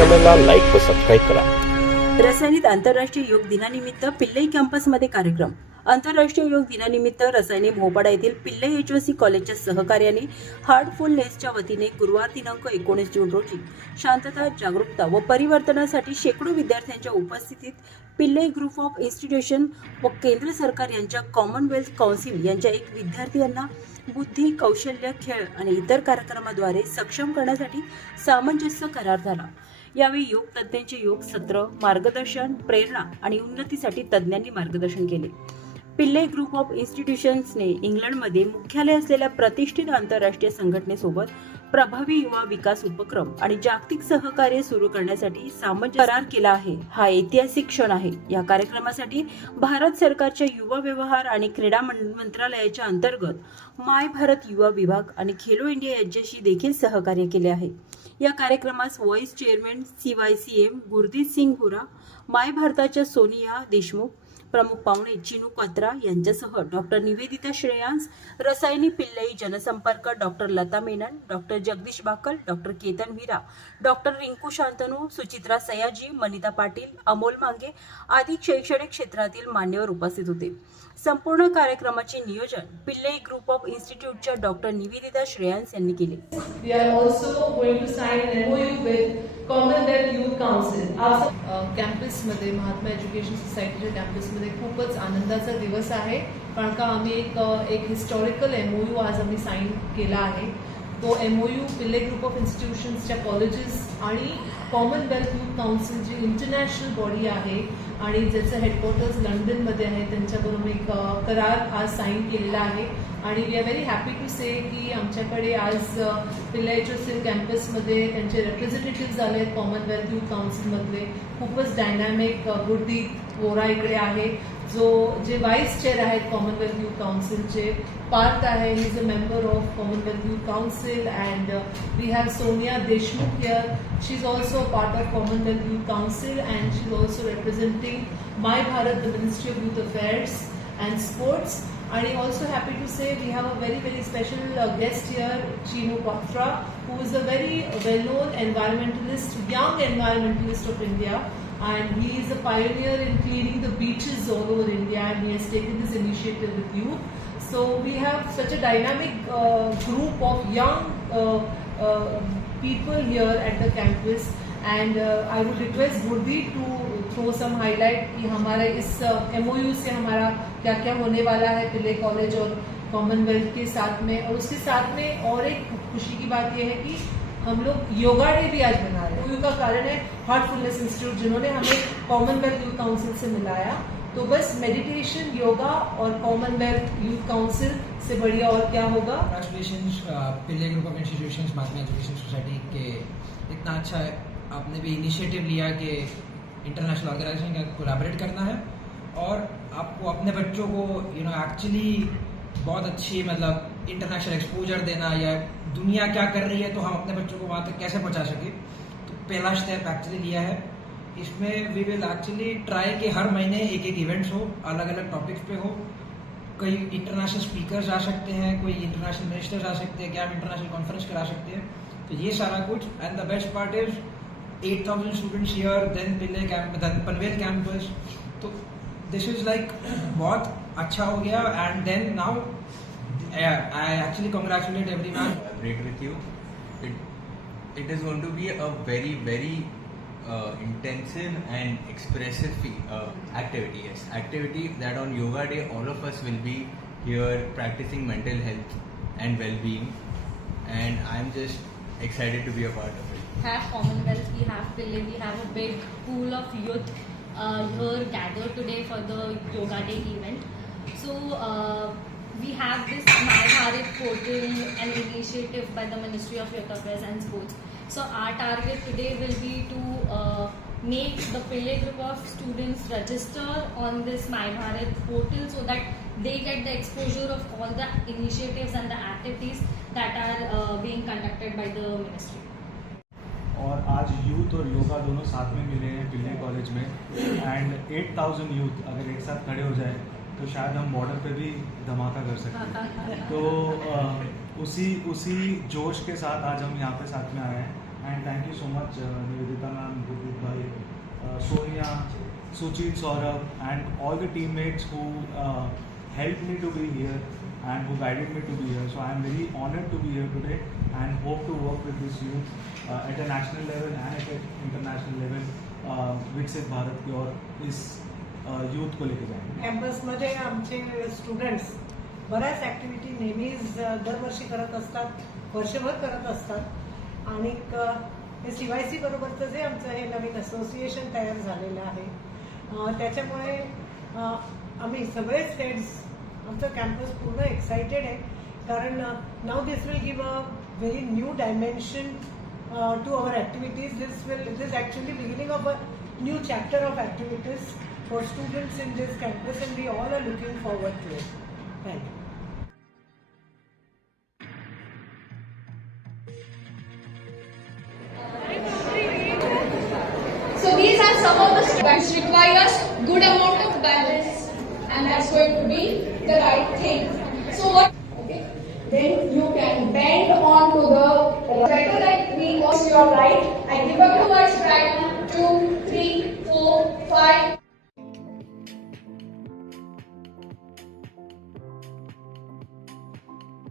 चॅनलला लाईक व सबस्क्राईब करा. रसायनिक आंतरराष्ट्रीय योग दिनानिमित्त पिल्लई कॅम्पसमध्ये कार्यक्रम. आंतरराष्ट्रीय योग दिनानिमित्त रसायने भोपाडा येथील पिल्लई एच सी कॉलेजच्या सहकार्याने हार्टफुलनेसच्या वतीने गुरुवार दिनांक एकोणीस जून रोजी शांतता जागरूकता व परिवर्तनासाठी शेकडो विद्यार्थ्यांच्या उपस्थितीत पिल्लई ग्रुप ऑफ इन्स्टिट्यूशन व केंद्र सरकार यांच्या कॉमनवेल्थ काउन्सिल यांच्या एक विद्यार्थ्यांना बुद्धी कौशल्य खेळ आणि इतर कार्यक्रमाद्वारे सक्षम करण्यासाठी सामंजस्य करार झाला. यावेळी योग तज्ज्ञांचे योग सत्र मार्गदर्शन प्रेरणा आणि उन्नतीसाठी तज्ज्ञांनी मार्गदर्शन केले. पिल्ले ग्रुप ऑफ इन्स्टिट्यूशन्सने इंग्लंडमध्ये मुख्यालय असलेल्या प्रतिष्ठित आंतरराष्ट्रीय संघटनेसोबत प्रभावी युवा विकास उपक्रम आणि जागतिक सहकार्य सुरू करण्यासाठी सामंजस्य करार केला आहे. हा ऐतिहासिक क्षण आहे. या कार्यक्रमासाठी भारत सरकारच्या युवा व्यवहार आणि क्रीडा मंत्रालयाच्या अंतर्गत माय भारत युवा विभाग आणि खेलो इंडिया यांच्याशी देखील सहकार्य केले आहे. या कार्यक्रमास vice chairman C Y C M Gurdeet Singh Hura my भारताच्या सोनिया देशमुख प्रमुख पाहुणे चिनू कात्रा यांच्यासह डॉक्टर निवेदिता श्रेयांस रसायनी पिल्लई जनसंपर्क doctor Lata Menon doctor Jagdish Bakal doctor Ketan Veera doctor Rinku Shantanu Suchitra Sayaji Manita Patil Amol Mange आदी शैक्षणिक क्षेत्रातील मान्यवर उपस्थित होते. संपूर्ण कार्यक्रमाचे नियोजन पिल्लई ग्रुप ऑफ इन्स्टिट्यूटच्या डॉक्टर निवेदिता श्रेयांस यांनी केले. कॉमनवेल्थ are काउन्सिल कॅम्पसमध्ये महात्मा एज्युकेशन सोसायटीच्या कॅम्पसमध्ये खूपच आनंदाचा दिवस आहे. कारण का आम्ही एक एक हिस्टॉरिकल एम ओ यू आज आम्ही साईन केला आहे. तो M O U Pillai group of इन्स्टिट्यूशन्सच्या colleges आणि कॉमनवेल्थ यूथ काउन्सिल जी इंटरनॅशनल बॉडी आहे आणि ज्याचं हेडक्वार्टर्स लंडनमध्ये आहे त्यांच्याबरोबर एक करार आज साईन केलेला आहे. आणि we are very happy to say की आमच्याकडे आज पिल्ला एच एस एल कॅम्पसमध्ये त्यांचे रिप्रेझेंटेटिव्ह झाले आहेत कॉमनवेल्थ यूथ काउन्सिलमधले खूपच डायनॅमिक गुरदीप वोरा इकडे आहे. जो जे व्हाईस चेअर आहेत कॉमनवेल्थ यूथ काउन्सिलचे पार्थ आहे he is a member of Commonwealth Youth Council and we have Sonia Deshmukh here she is also part of Commonwealth Youth Council and she is also representing my Bharat the Ministry of Youth Affairs and Sports आणि also happy to say we have a very very special uh, guest here, Chinu Patra, who is a very well-known environmentalist, young environmentalist of India, and he is a pioneer in cleaning the beaches all over India, and he has taken this initiative with you. So we have such a dynamic uh, group of young uh, uh, people here at the campus, and uh, I would request Gurdeep to throw some highlight कि हमारे इस M से हमारा क्या क्या होने वाला है पिले college और कॉमनवेल्थ के साथ में और उसके साथ में और एक खुशी की बात यह है कि हम लोग योगा डे भी आज मना रहे का कारण है हार्टफुलनेस इंस्टीट्यूट जिन्होंने हमें कॉमनवेल्थ यूथ काउंसिल से मिलाया। तो बस मेडिटेशन योगा और कॉमनवेल्थ यूथ काउंसिल से बढ़िया और क्या होगा? Group of institutions Mahatma education society के। इतना अच्छा आपने भी इनिशिएटिव लिया कि इंटरनेशनल ऑर्गेनाइजेशन का कोलैबोरेट करना है। और आपको अपने बच्चों को यू नो एक्चुअली बहुत अच्छी मतलब इंटरनेशनल एक्सपोजर देना या दुनिया क्या कर रही है तो हम अपने बच्चों को वहाँ तक कैसे पहुँचा सके? पहला स्टेप एक्चुअली लिया है। इसमें वी विल एक्चुअली ट्राई कि हर महीने एक एक इवेंट्स हो अलग अलग टॉपिक्स पे हो। कई इंटरनेशनल स्पीकर्स आ सकते हैं, कोई इंटरनेशनल मिनिस्टर्स आ सकते हैं, क्या हम इंटरनेशनल कॉन्फ्रेंस करा सकते हैं। तो ये सारा कुछ and the best part is 8000 students here then Pillai camp Panvel campus तो दिस इज़ लाइक बहुत अच्छा हो गया and then now I actually congratulate everyone collaborate with you. It is going to be a very very uh, intensive and expressive uh, activity. Yes, activity that on yoga day all of us will be here practicing mental health and well-being, and I'm just excited to be a part of it. have Commonwealth, we have Pillai, we have a big pool of youth uh, here gathered today for the Yoga Day event. So uh, we have this Bharat portal, an initiative by the Ministry of Youth Affairs and Sports. So our target today will be to uh, make the Pillai group of students register on this My Bharat portal so that they get the exposure of all the initiatives and the activities that are uh, being conducted by the ministry. और आज youth और योगा दोनों साथ में मिले हैं पिल्ले college में एंड 8000 यूथ अगर एक साथ खड़े हो जाए तो शायद हम बॉर्डर पे भी धमाका कर सकते हैं। तो आ, उसी उसी जोश के साथ आज हम यहाँ पे साथ में आए हैं। And thank you so much Nivedita ma'am Gurdeep भाई Sonia Suchit Saurabh and all the teammates who help me to be here and who guided me to be here so I am very honoured to be here today and hope to work with this youth at a national level and at international level विकसित भारत की और इस youth को लेके जाएंगे कॅम्पसमध्ये आमचे students बऱ्याच activity नेहमीच दरवर्षी करत असतात वर्षभर करत असतात. आणि क- हे सी वाय सी बरोबरचं जे आमचं हे नवीन असोसिएशन तयार झालेलं आहे. त्याच्यामुळे आम्ही सगळेच हेड्स आमचं कॅम्पस पूर्ण एक्सायटेड आहे. कारण now this will give a very new dimension to our activities this will this actually beginning of a new chapter of activities for students in this campus and we all are looking forward to it. Thank you. So these are some of the that requires good amount of balance and that's going to be the right thing. So what okay. then you can bend onto the better like we your right. I give up towards right one, two, three, four, five.